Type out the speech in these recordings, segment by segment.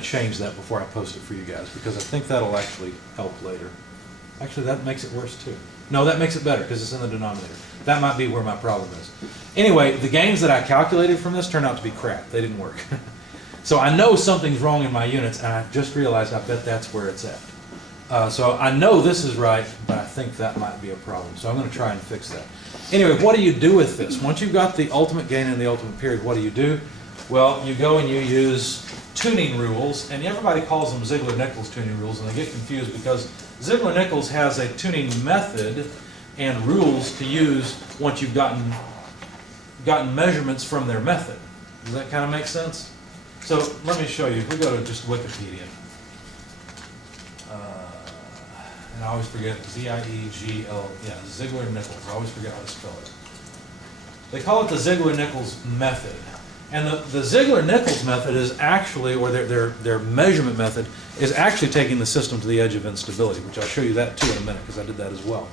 change that before I post it for you guys, because I think that'll actually help later. Actually, that makes it worse too. No, that makes it better because it's in the denominator. That might be where my problem is. Anyway, the gains that I calculated from this turned out to be crap. They didn't work. So I know something's wrong in my units, and I just realized I bet that's where it's at. So I know this is right, but I think that might be a problem. So I'm going to try and fix that. Anyway, what do you do with this? Once you've got the ultimate gain and the ultimate period, what do you do? Well, you go and you use tuning rules, and everybody calls them Ziegler-Nichols tuning rules, and they get confused because Ziegler-Nichols has a tuning method and rules to use once you've gotten measurements from their method. Does that kind of make sense? So let me show you. If we go to just Wikipedia, and I always forget Z-I-E-G-L, yeah, Ziegler-Nichols. I always forget how to spell it. They call it the Ziegler-Nichols method. And the Ziegler-Nichols method is actually, or their measurement method, is actually taking the system to the edge of instability, which I'll show you that too in a minute, because I did that as well.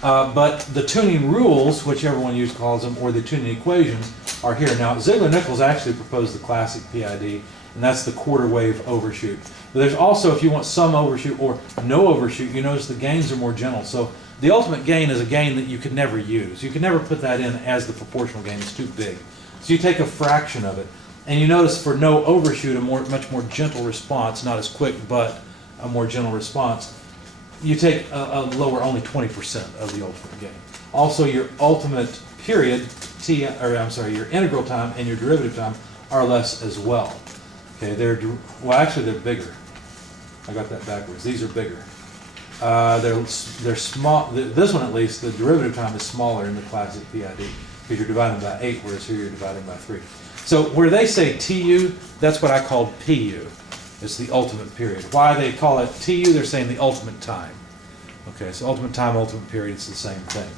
But the tuning rules, whichever one you calls them, or the tuning equations, are here. Now, Ziegler-Nichols actually proposed the classic PID, and that's the quarter wave overshoot. But there's also, if you want some overshoot or no overshoot, you notice the gains are more gentle. So the ultimate gain is a gain that you could never use. You could never put that in as the proportional gain. It's too big. So you take a fraction of it, and you notice for no overshoot, a much more gentle response, not as quick, but a more gentle response. You take a lower, only 20% of the ultimate gain. Also, your ultimate period, your integral time and your derivative time are less as well. Okay, actually they're bigger. I got that backwards. These are bigger. They're small. This one at least, the derivative time is smaller in the classic PID because you're dividing by 8, whereas here you're dividing by 3. So where they say TU, that's what I called PU. It's the ultimate period. Why they call it TU, they're saying the ultimate time. Okay, so ultimate time, ultimate period, it's the same thing.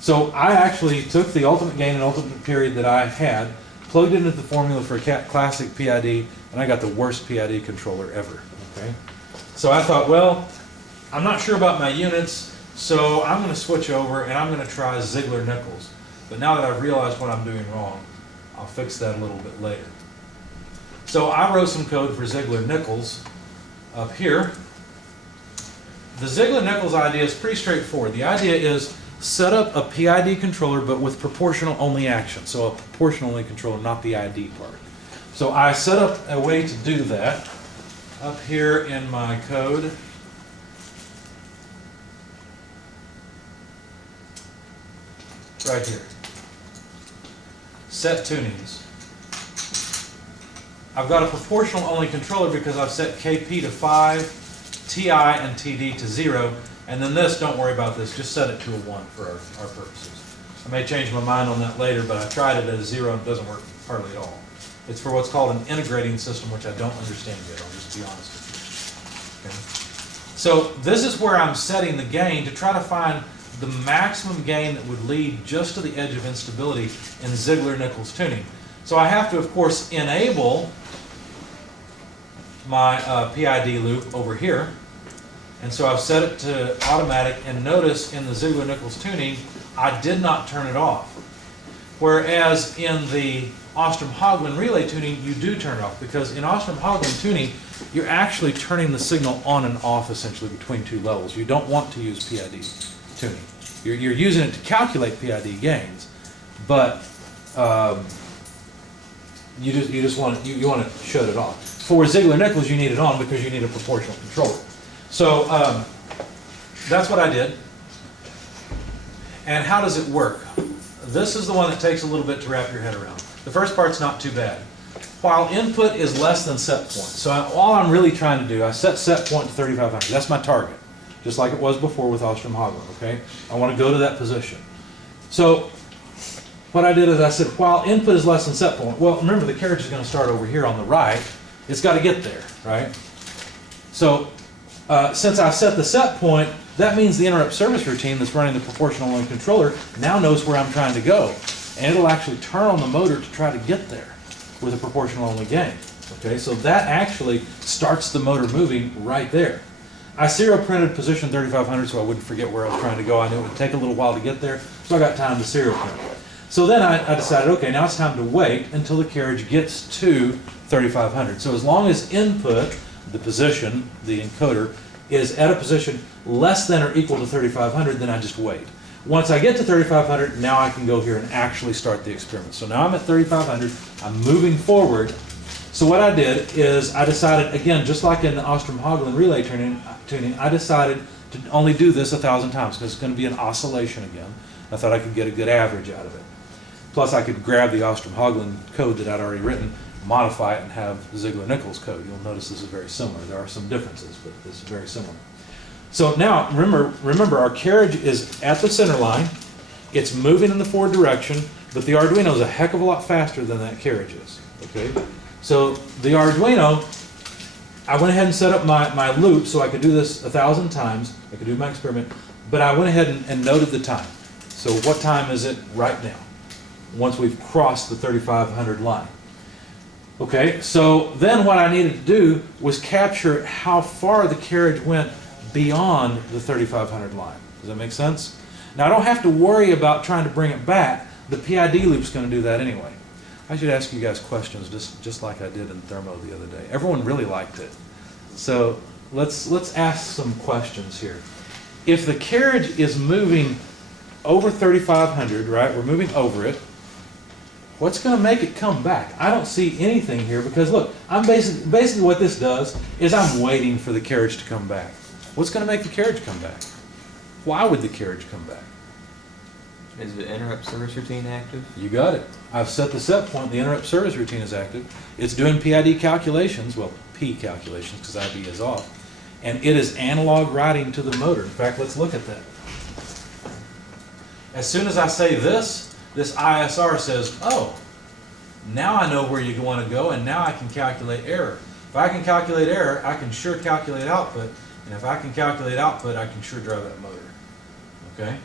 So I actually took the ultimate gain and ultimate period that I had, plugged it into the formula for a classic PID, and I got the worst PID controller ever. Okay, so I thought, well, I'm not sure about my units, so I'm going to switch over and I'm going to try Ziegler-Nichols. But now that I've realized what I'm doing wrong, I'll fix that a little bit later. So I wrote some code for Ziegler-Nichols up here. The Ziegler-Nichols idea is pretty straightforward. The idea is set up a PID controller but with proportional only action. So a proportional only controller, not the ID part. So I set up a way to do that up here in my code. Right here. Set tunings. I've got a proportional only controller because I've set KP to 5, TI and TD to 0, and then this, don't worry about this, just set it to a 1 for our purposes. I may change my mind on that later, but I tried it at a 0 and it doesn't work hardly at all. It's for what's called an integrating system, which I don't understand yet, I'll just be honest with you. Okay. So this is where I'm setting the gain to try to find the maximum gain that would lead just to the edge of instability in Ziegler-Nichols tuning. So I have to, of course, enable my PID loop over here. And so I've set it to automatic, and notice in the Ziegler-Nichols tuning, I did not turn it off. Whereas in the Ostrom-Hagelin relay tuning, you do turn it off, because in Ostrom-Hagelin tuning, you're actually turning the signal on and off essentially between two levels. You don't want to use PID tuning. You're using it to calculate PID gains, but you want to shut it off. For Ziegler-Nichols, you need it on because you need a proportional controller. So that's what I did. And how does it work? This is the one that takes a little bit to wrap your head around. The first part's not too bad. While input is less than set point, so all I'm really trying to do, I set point to 3,500. That's my target, just like it was before with Ostrom-Hagelin. Okay, I want to go to that position. So what I did is I said, while input is less than set point, well, remember the carriage is going to start over here on the right. It's got to get there, right? So since I set the set point, that means the interrupt service routine that's running the proportional only controller now knows where I'm trying to go. And it'll actually turn on the motor to try to get there with a proportional only gain. Okay, so that actually starts the motor moving right there. I serial printed position 3,500 so I wouldn't forget where I was trying to go. I knew it would take a little while to get there, so I got time to serial print. So then I decided, okay, now it's time to wait until the carriage gets to 3500. So as long as input, the position, the encoder, is at a position less than or equal to 3500, then I just wait. Once I get to 3500, now I can go here and actually start the experiment. So now I'm at 3500, I'm moving forward. So what I did is I decided, again, just like in the Ostrom-Hagelin relay tuning, I decided to only do this 1,000 times because it's going to be an oscillation again. I thought I could get a good average out of it. Plus I could grab the Ostrom-Hagelin code that I'd already written, modify it, and have Ziegler-Nichols code. You'll notice this is very similar. There are some differences, but this is very similar. So now, remember our carriage is at the center line. It's moving in the forward direction, but the Arduino is a heck of a lot faster than that carriage is. Okay? So the Arduino, I went ahead and set up my loop so I could do this 1,000 times. I could do my experiment, but I went ahead and noted the time. So what time is it right now, once we've crossed the 3500 line? Okay, so then what I needed to do was capture how far the carriage went beyond the 3500 line. Does that make sense? Now I don't have to worry about trying to bring it back. The PID loop's going to do that anyway. I should ask you guys questions just like I did in thermo the other day. Everyone really liked it. So let's ask some questions here. If the carriage is moving over 3500, right? We're moving over it. What's going to make it come back? I don't see anything here because look, I'm basically what this does is I'm waiting for the carriage to come back. What's going to make the carriage come back? Why would the carriage come back? Is the interrupt service routine active? You got it. I've set the set point. The interrupt service routine is active. It's doing PID calculations, well, P calculations because IB is off. And it is analog writing to the motor. In fact, let's look at that. As soon as I say this ISR says, oh, now I know where you want to go, and now I can calculate error. If I can calculate error, I can sure calculate output, and if I can calculate output, I can sure drive that motor. Okay?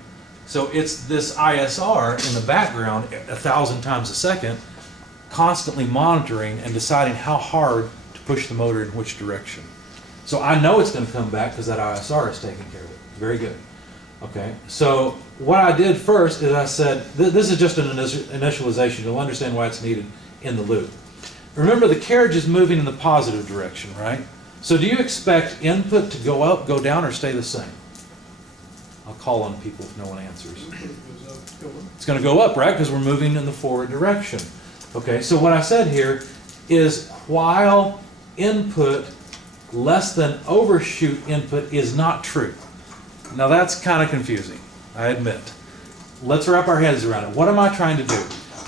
So it's this ISR in the background 1,000 times a second, constantly monitoring and deciding how hard to push the motor in which direction. So I know it's going to come back because that ISR is taking care of it. Very good. Okay, so what I did first is I said, this is just an initialization. You'll understand why it's needed in the loop. Remember, the carriage is moving in the positive direction, right? So do you expect input to go up, go down, or stay the same? I'll call on people if no one answers. It's going to go up, right? Because we're moving in the forward direction. Okay, so what I said here is while input less than overshoot input is not true. Now that's kind of confusing, I admit. Let's wrap our heads around it. What am I trying to do?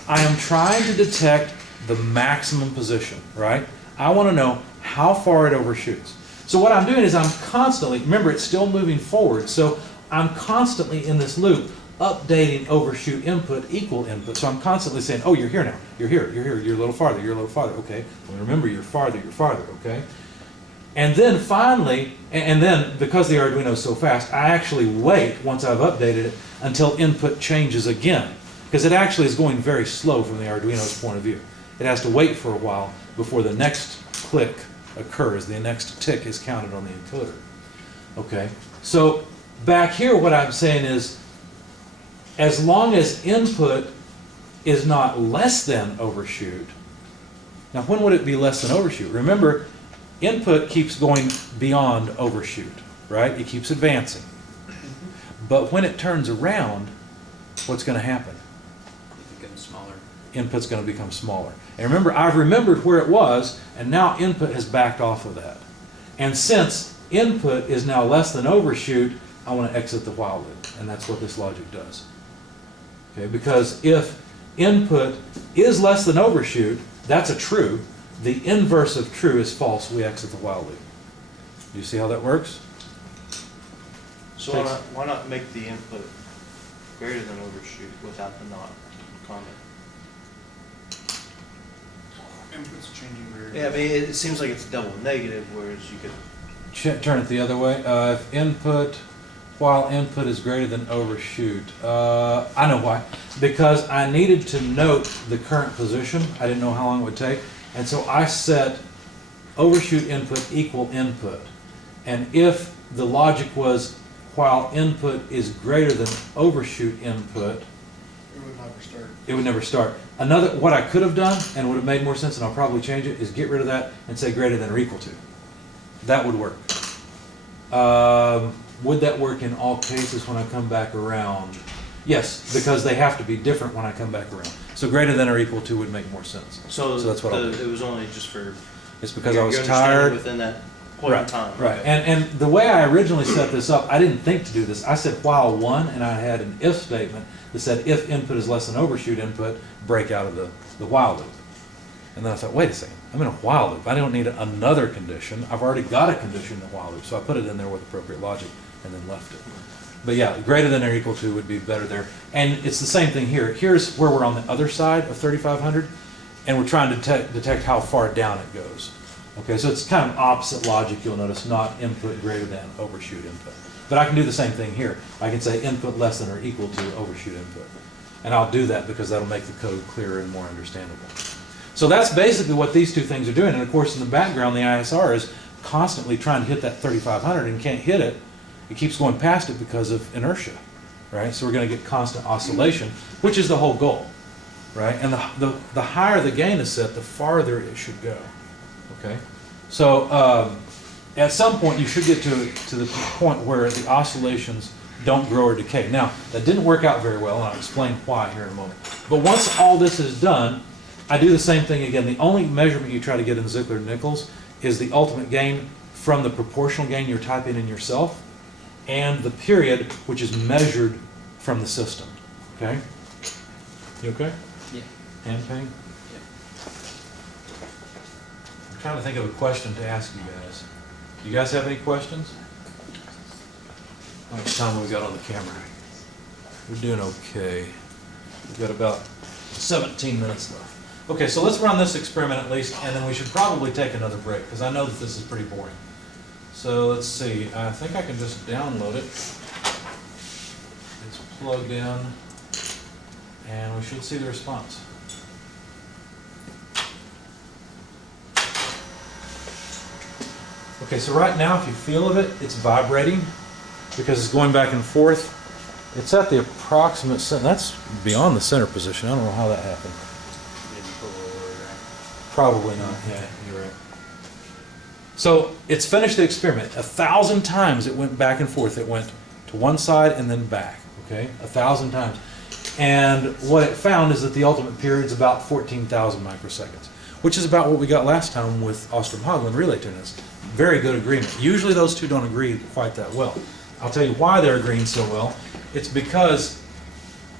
I am trying to detect the maximum position, right? I want to know how far it overshoots. So what I'm doing is I'm constantly, remember it's still moving forward, so I'm constantly in this loop updating overshoot input equal input. So I'm constantly saying, oh, you're here now, you're here, you're here, you're a little farther, you're a little farther, okay? Well, remember, you're farther, okay? And then finally, and then because the Arduino is so fast, I actually wait once I've updated it until input changes again. Because it actually is going very slow from the Arduino's point of view. It has to wait for a while before the next click occurs. The next tick is counted on the encoder. Okay, so back here what I'm saying is, as long as input is not less than overshoot, now when would it be less than overshoot? Remember, input keeps going beyond overshoot, right? It keeps advancing. But when it turns around, what's going to happen? It becomes smaller. Input's going to become smaller. And remember, I've remembered where it was, and now input has backed off of that. And since input is now less than overshoot, I want to exit the while loop. And that's what this logic does. Okay, because if input is less than overshoot, that's a true. The inverse of true is false. We exit the while loop. Do you see how that works? So why not make the input greater than overshoot without the not comment? Input's changing very. Yeah, I mean, it seems like it's double negative, whereas you could. Turn it the other way. If input, while input is greater than overshoot, I know why. Because I needed to note the current position. I didn't know how long it would take. And so I set overshoot input equal input. And if the logic was while input is greater than overshoot input, It would never start. It would never start. What I could have done, and would have made more sense, and I'll probably change it, is get rid of that and say greater than or equal to. That would work. Would that work in all cases when I come back around? Yes, because they have to be different when I come back around. So greater than or equal to would make more sense. So that's what I'll do. it was only just for. It's because I your was understanding tired. Within that point in Right, time. right. Okay. And the way I originally set this up, I didn't think to do this. I said while one, and I had an if statement that said if input is less than overshoot input, break out of the while loop. And then I thought, wait a second, I'm in a while loop. I don't need another condition. I've already got a condition in the while loop. So I put it in there with appropriate logic and then left it. But yeah, greater than or equal to would be better there. And it's the same thing here. Here's where we're on the other side of 3500, and we're trying to detect how far down it goes. Okay, so it's kind of opposite logic, you'll notice, not input greater than overshoot input. But I can do the same thing here. I can say input less than or equal to overshoot input. And I'll do that because that'll make the code clearer and more understandable. So that's basically what these two things are doing. And of course, in the background, the ISR is constantly trying to hit that 3500 and can't hit it. It keeps going past it because of inertia, right? So we're going to get constant oscillation, which is the whole goal, right? And the higher the gain is set, the farther it should go, okay? So at some point, you should get to the point where the oscillations don't grow or decay. Now, that didn't work out very well, and I'll explain why here in a moment. But once all this is done, I do the same thing again. The only measurement you try to get in Ziegler Nichols is the ultimate gain from the proportional gain you're typing in yourself and the period, which is measured from the system. Okay? You okay? Yeah. Hand pain? Yeah. I'm trying to think of a question to ask you guys. Do you guys have any questions? How much time have we got on the camera? We're doing okay. We've got about 17 minutes left. Okay, so let's run this experiment at least, and then we should probably take another break, because I know that this is pretty boring. So let's see, I think I can just download it. It's plugged in, and we should see the response. Okay, so right now, if you feel of it, it's vibrating, because it's going back and forth. It's at the approximate center. That's beyond the center position. I don't know how that happened. Probably not. Yeah, you're right. So it's finished the experiment. 1,000 times it went back and forth. It went to one side and then back. Okay, 1,000 times. And what it found is that the ultimate period is about 14,000 microseconds, which is about what we got last time with Ostrom-Hagelin relay tuners. Very good agreement. Usually those two don't agree quite that well. I'll tell you why they're agreeing so well. It's because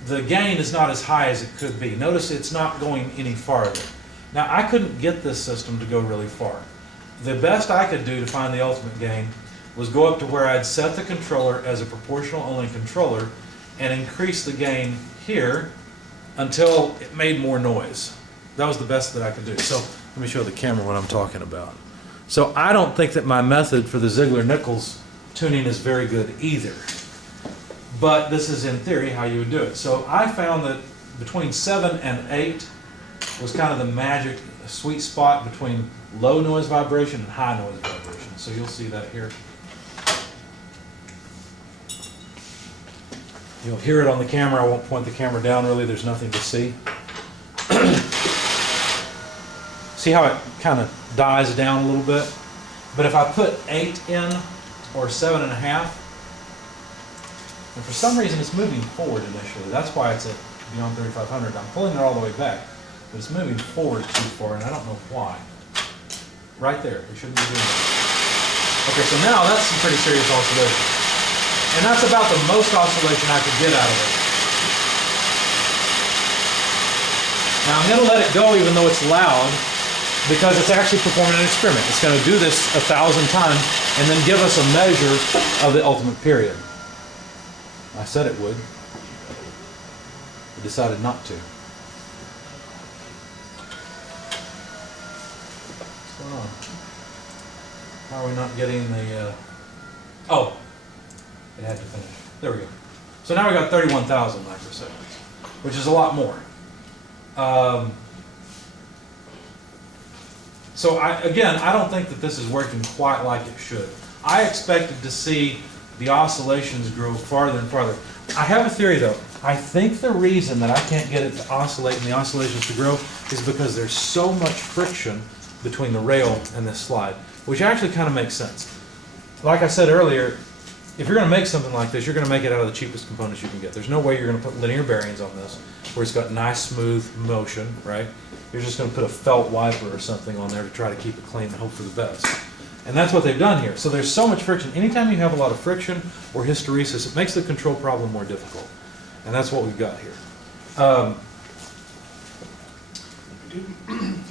the gain is not as high as it could be. Notice it's not going any farther. Now, I couldn't get this system to go really far. The best I could do to find the ultimate gain was go up to where I'd set the controller as a proportional only controller and increase the gain here until it made more noise. That was the best that I could do. So let me show the camera what I'm talking about. So I don't think that my method for the Ziegler-Nichols tuning is very good either. But this is in theory how you would do it. So I found that between 7 and 8 was kind of the magic sweet spot between low noise vibration and high noise vibration. So you'll see that here. You'll hear it on the camera. I won't point the camera down really. There's nothing to see. See how it kind of dies down a little bit? But if I put 8 in or 7.5, and for some reason it's moving forward initially. That's why it's at beyond 3,500. I'm pulling it all the way back. But it's moving forward too far, and I don't know why. Right there, we shouldn't be doing that. Okay, so now that's some pretty serious oscillation. And that's about the most oscillation I could get out of it. Now I'm going to let it go even though it's loud, because it's actually performing an experiment. It's going to do this 1,000 times and then give us a measure of the ultimate period. I said it would. It decided not to. How are we not getting the, oh, it had to finish. There we go. So now we got 31,000 microseconds, which is a lot more. So again, I don't think that this is working quite like it should. I expected to see the oscillations grow farther and farther. I have a theory though. I think the reason that I can't get it to oscillate and the oscillations to grow is because there's so much friction between the rail and this slide, which actually kind of makes sense. Like I said earlier, if you're going to make something like this, you're going to make it out of the cheapest components you can get. There's no way you're going to put linear bearings on this, where it's got nice, smooth motion, right? You're just going to put a felt wiper or something on there to try to keep it clean and hope for the best. And that's what they've done here. So there's so much friction. Anytime you have a lot of friction or hysteresis, it makes the control problem more difficult. And that's what we've got here.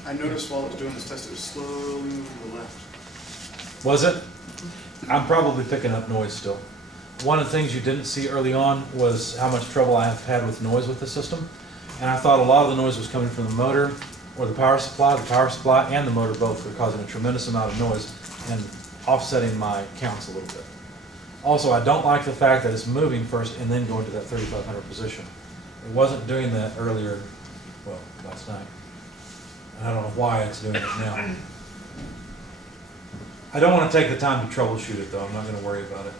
I noticed while I was doing this test, it was slowly moving to the left. Was it? I'm probably picking up noise still. One of the things you didn't see early on was how much trouble I have had with noise with the system. And I thought a lot of the noise was coming from the motor or the power supply. The power supply and the motor both were causing a tremendous amount of noise and offsetting my counts a little bit. Also, I don't like the fact that it's moving first and then going to that 3500 position. It wasn't doing that earlier, well, last night. And I don't know why it's doing it now. I don't want to take the time to troubleshoot it though. I'm not going to worry about it.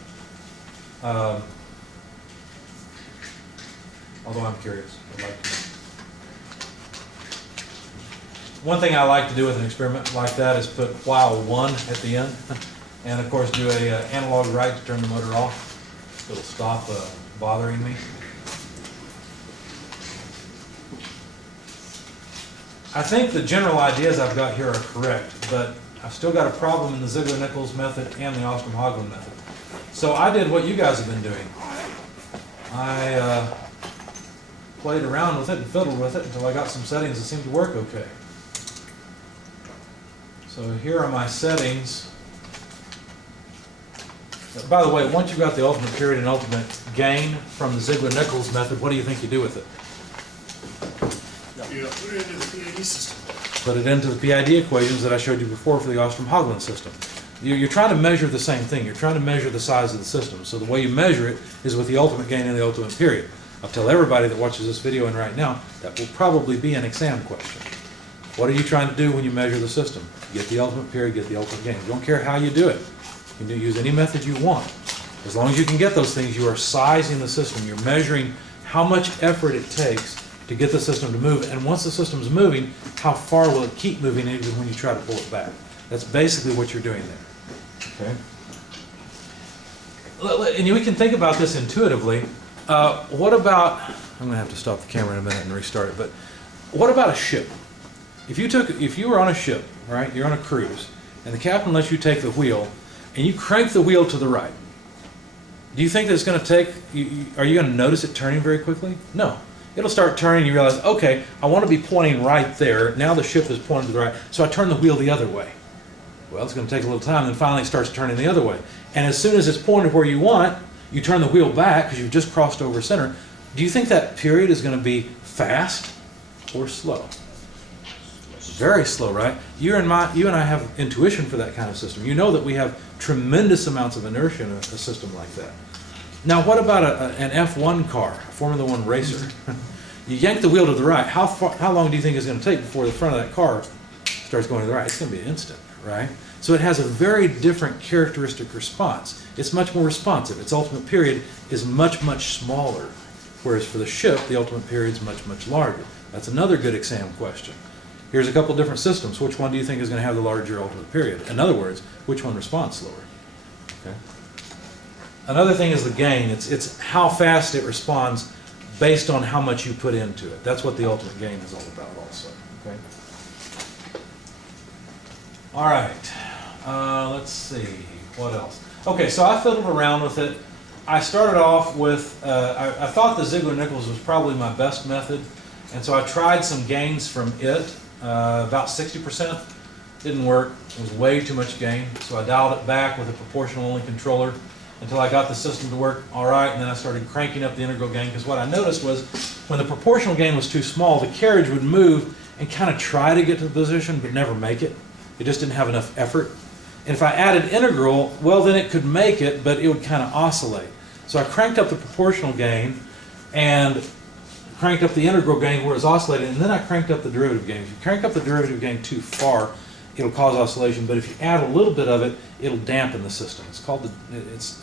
Although I'm curious. I'd like to know. One thing I like to do with an experiment like that is put while 1 at the end. And of course do a analog right to turn the motor off. It'll stop bothering me. I think the general ideas I've got here are correct, but I've still got a problem in the Ziegler-Nichols method and the Ostrom-Hagelin method. So I did what you guys have been doing. I played around with it and fiddled with it until I got some settings that seemed to work okay. So here are my settings. By the way, once you've got the ultimate period and ultimate gain from the Ziegler-Nichols method, what do you think you do with it? You put it into the PID system. Put it into the PID equations that I showed you before for the Ostrom-Hagelin system. You're trying to measure the same thing. You're trying to measure the size of the system. So the way you measure it is with the ultimate gain and the ultimate period. I'll tell everybody that watches this video and right now, that will probably be an exam question. What are you trying to do when you measure the system? Get the ultimate period, get the ultimate gain. You don't care how you do it. You can use any method you want. As long as you can get those things, you are sizing the system. You're measuring how much effort it takes to get the system to move. And once the system's moving, how far will it keep moving even when you try to pull it back? That's basically what you're doing there. Okay? And we can think about this intuitively. What about, I'm going to have to stop the camera in a minute and restart it, but what about a ship? If you were on a ship, right, you're on a cruise, and the captain lets you take the wheel, and you crank the wheel to the right, do you think that it's going to take, are you going to notice it turning very quickly? No. It'll start turning, you realize, okay, I want to be pointing right there, now the ship is pointing to the right, so I turn the wheel the other way. Well, it's going to take a little time, and then finally it starts turning the other way. And as soon as it's pointed where you want, you turn the wheel back because you've just crossed over center. Do you think that period is going to be fast or slow? Very slow, right? You and I have intuition for that kind of system. You know that we have tremendous amounts of inertia in a system like that. Now, what about an F1 car, a Formula One racer? You yank the wheel to the right. How long do you think it's going to take before the front of that car starts going to the right? It's going to be instant, right? So it has a very different characteristic response. It's much more responsive. Its ultimate period is much, much smaller. Whereas for the ship, the ultimate period is much, much larger. That's another good exam question. Here's a couple different systems. Which one do you think is going to have the larger ultimate period? In other words, which one responds slower? Okay. Another thing is the gain. It's how fast it responds based on how much you put into it. That's what the ultimate gain is all about also. Okay. All right. Let's see. What else? Okay, so I fiddled around with it. I started off with, I thought the Ziegler-Nichols was probably my best method, and so I tried some gains from it, about 60%. Didn't work. It was way too much gain, so I dialed it back with a proportional-only controller until I got the system to work all right, and then I started cranking up the integral gain, because what I noticed was when the proportional gain was too small, the carriage would move and kind of try to get to the position, but never make it. It just didn't have enough effort. And if I added integral, well, then it could make it, but it would kind of oscillate. So I cranked up the proportional gain and cranked up the integral gain where it was oscillating, and then I cranked up the derivative gain. If you crank up the derivative gain too far, it'll cause oscillation, but if you add a little bit of it, it'll dampen the system. It's called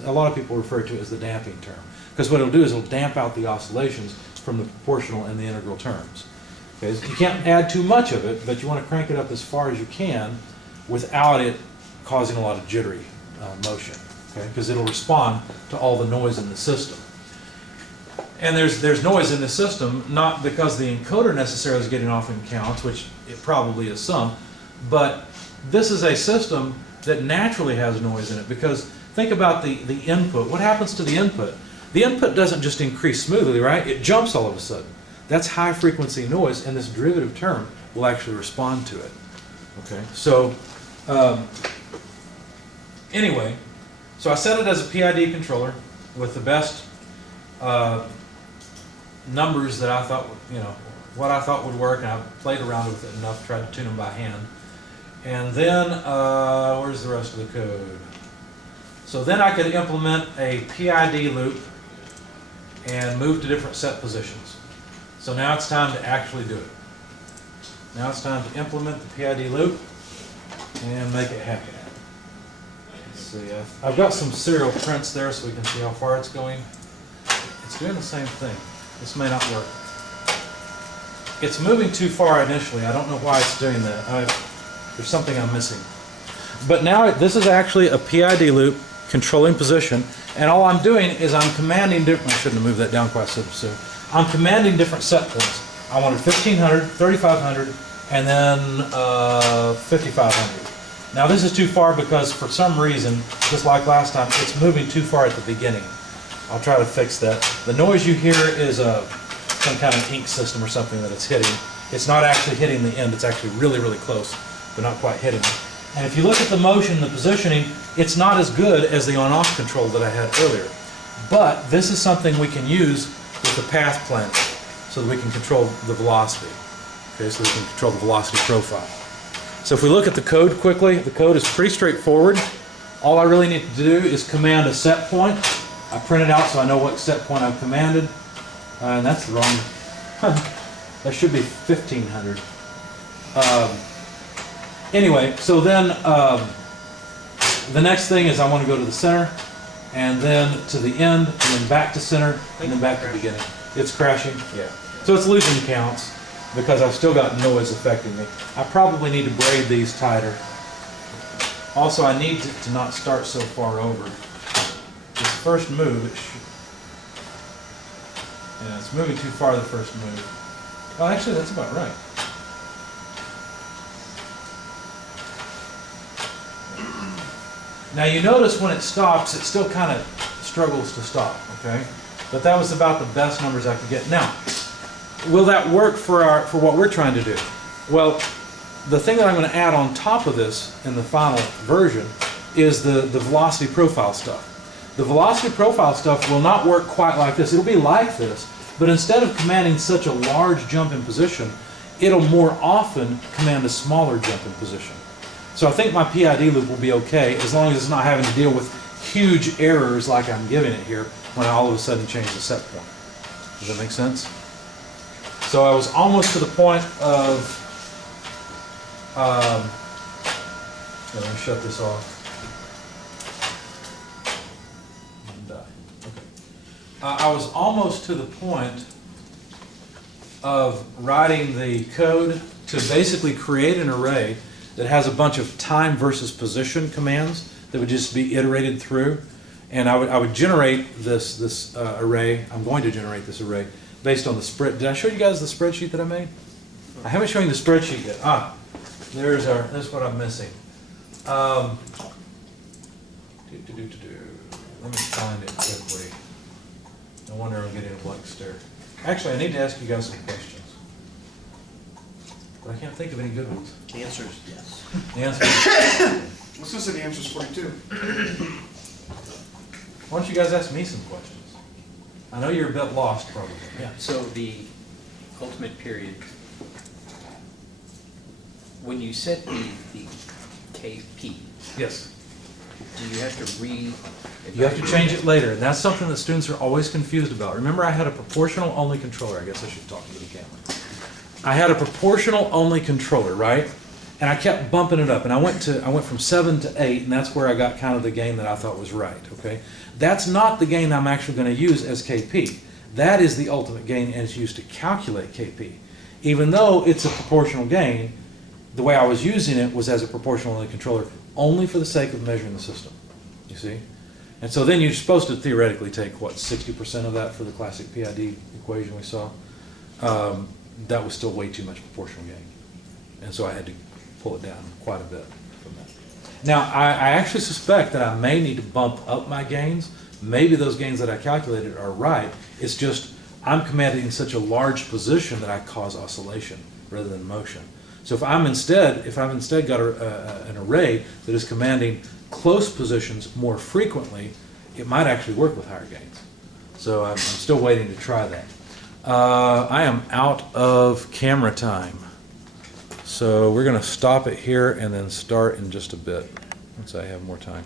a lot of people refer to it as the damping term. Because what it'll do is it'll damp out the oscillations from the proportional and the integral terms. Okay, so you can't add too much of it, but you want to crank it up as far as you can without it causing a lot of jittery motion. Okay, because it'll respond to all the noise in the system. And there's noise in the system, not because the encoder necessarily is getting off in counts, which it probably is some, but this is a system that naturally has noise in it, because think about the input. What happens to the input? The input doesn't just increase smoothly, right? It jumps all of a sudden. That's high frequency noise, and this derivative term will actually respond to it. Okay, so anyway, so I set it as a PID controller with the best numbers that I thought, what I thought would work, and I played around with it enough, tried to tune them by hand. And then, where's the rest of the code? So then I could implement a PID loop and move to different set positions. So now it's time to actually do it. Now it's time to implement the PID loop and make it happen. Let's see, I've got some serial prints there so we can see how far it's going. It's doing the same thing. This may not work. It's moving too far initially. I don't know why it's doing that. There's something I'm missing. But now this is actually a PID loop controlling position, and all I'm doing is I'm commanding different, I shouldn't have moved that down quite so soon. I'm commanding different set points. I wanted 1500, 3500, and then 5500. Now this is too far because for some reason, just like last time, it's moving too far at the beginning. I'll try to fix that. The noise you hear is some kind of ink system or something that it's hitting. It's not actually hitting the end, it's actually really, really close, but not quite hitting it. And if you look at the motion, the positioning, it's not as good as the on-off control that I had earlier. But this is something we can use with the path planner so that we can control the velocity. Okay, so we can control the velocity profile. So if we look at the code quickly, the code is pretty straightforward. All I really need to do is command a set point. I print it out so I know what set point I've commanded. And that's the wrong, that should be 1500. Anyway, so then the next thing is I want to go to the center, and then to the end, and then back to center, and then back to the beginning. It's crashing? Yeah. So it's losing counts because I've still got noise affecting me. I probably need to braid these tighter. Also, I need to not start so far over. This first move, it's moving too far the first move. Well, actually, that's about right. Now you notice when it stops, it still kind of struggles to stop, okay? But that was about the best numbers I could get. Now, will that work for what we're trying to do? Well, the thing that I'm going to add on top of this in the final version is the velocity profile stuff. The velocity profile stuff will not work quite like this. It'll be like this, but instead of commanding such a large jump in position, it'll more often command a smaller jump in position. So I think my PID loop will be okay as long as it's not having to deal with huge errors like I'm giving it here when I all of a sudden change the set point. Does that make sense? So I was almost to the point of, let me shut this off. And die. Okay. I was almost to the point of writing the code to basically create an array that has a bunch of time versus position commands that would just be iterated through. And I would generate this array. I'm going to generate this array based on the spread. Did I show you guys the spreadsheet that I made? I haven't shown you the spreadsheet yet. There's what I'm missing. Let me find it quickly. No wonder I'm getting a blank stare. Actually, I need to ask you guys some questions. But I can't think of any good ones. The answer is yes. The answer is Let's just say the answer is 42. why don't you guys ask me some questions? I know you're a bit lost, probably. Yeah. So the ultimate period, when you set the KP, Yes. do you have to You have to change it later, and that's something that students are always confused about. Remember, I had a proportional only controller. I guess I should talk to the camera. I had a proportional only controller, right? And I kept bumping it up, and I went from 7 to 8, and that's where I got kind of the gain that I thought was right, okay? That's not the gain I'm actually going to use as KP. That is the ultimate gain, and it's used to calculate KP. Even though it's a proportional gain, the way I was using it was as a proportional in the controller, only for the sake of measuring the system, you see? And so then you're supposed to theoretically take, what, 60% of that for the classic PID equation we saw? That was still way too much proportional gain. And so I had to pull it down quite a bit from that. Now, I actually suspect that I may need to bump up my gains. Maybe those gains that I calculated are right. It's just I'm commanding such a large position that I cause oscillation rather than motion. So if I've instead got an array that is commanding close positions more frequently, it might actually work with higher gains. So I'm still waiting to try that. I am out of camera time. So we're going to stop it here and then start in just a bit once I have more time.